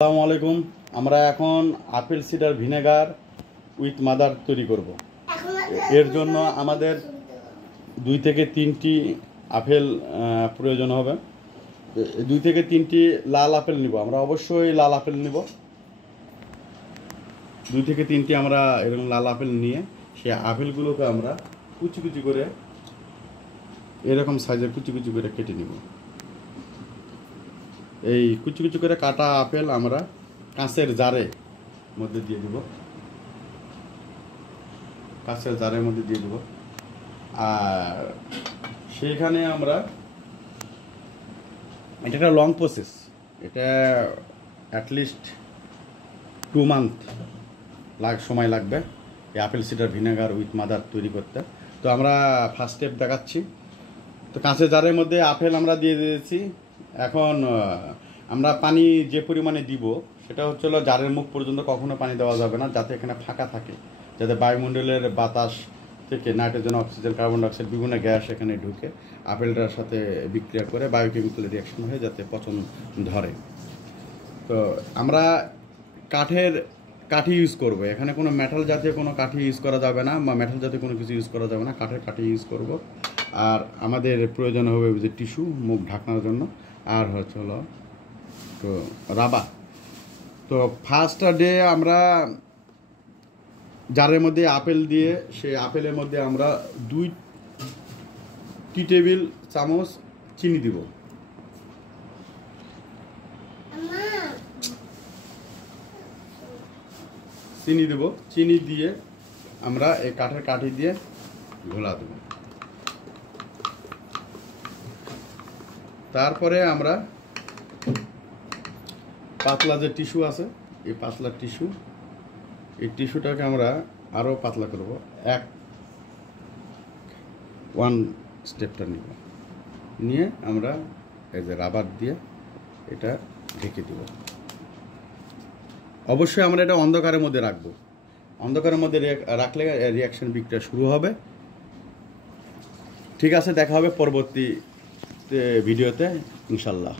আসসালামু আলাইকুম। আমরা এখন apple cider vinegar with mother তৈরি করব। এর জন্য আমাদের 2 থেকে 3টি আপেল প্রয়োজন হবে। 2 থেকে 3টি লাল আপেল নিব, আমরা অবশ্যই লাল আপেল নিব। 2 থেকে 3টি আমরা এরকম লাল আপেল নিয়ে সেই আপেলগুলোকে আমরা কুচি কুচি করে এরকম সাইজের কুচি কুচি করে কেটে নিব। এই কুচি কুচি করে কাটা আপেল আমরা কাঁচের জারের মধ্যে দিয়ে দিব, কাঁচের জারের মধ্যে দিয়ে দিব। আর সেইখানে আমরা, এটা একটা লং প্রসেস, এটা অ্যাটলিস্ট 2 মান্থ সময় লাগবে এই apple cider vinegar with mother তৈরি করতে। তো আমরা ফার্স্ট স্টেপ দেখাচ্ছি। তো কাঁচের জারের মধ্যে আপেল আমরা দিয়ে দিয়েছি। এখন আমরা পানি যে পরিমাণে দিব সেটা হচ্ছে জারের মুখ পর্যন্ত কখনো পানি দেওয়া যাবে না, যাতে এখানে ফাঁকা থাকে, যাতে বায়ুমণ্ডলের বাতাস থেকে নাইট্রোজেন, অক্সিজেন, কার্বন ডাইঅক্সাইড বিভিন্ন গ্যাস এখানে ঢুকে আপেলটার সাথে বিক্রিয়া করে বায়োকেমিক্যাল রিয়াকশন হয়ে যাতে পচন ধরে। তো আমরা কাঠি ইউজ করব, এখানে কোনো মেটাল জাতীয় কোনো কাঠি ইউজ করা যাবে না, বা মেটাল জাতীয় কোনো কিছু ইউজ করা যাবে না, কাঠের কাঠি ইউজ করব। আর আমাদের প্রয়োজন হবে যে টিস্যু মুখ ঢাকনার জন্য, আর হচ্ছে তো রাবার। তো ফার্স্ট ডে আমরা জারের মধ্যে আপেল দিয়ে সেই আপেলের মধ্যে আমরা 2 টি টেবিল চামচ চিনি দিব। চিনি দিয়ে আমরা এই কাঠের কাঠি দিয়ে ঘোলা দেব। তারপরে আমরা পাতলা যে টিস্যু আছে, এই পাতলা টিস্যু, এই টিস্যুটাকে আমরা আরও পাতলা করব, 1 স্টেপটা নিব, নিয়ে আমরা এই যে রাবার দিয়ে এটা ঢেকে দেব। অবশ্যই আমরা এটা অন্ধকারের মধ্যে রাখবো, অন্ধকারের মধ্যে রাখলে রিয়াকশন বিক্রিয়া শুরু হবে। ঠিক আছে, দেখা হবে পরবর্তী ভিডিওতে ইনশাল্লাহ।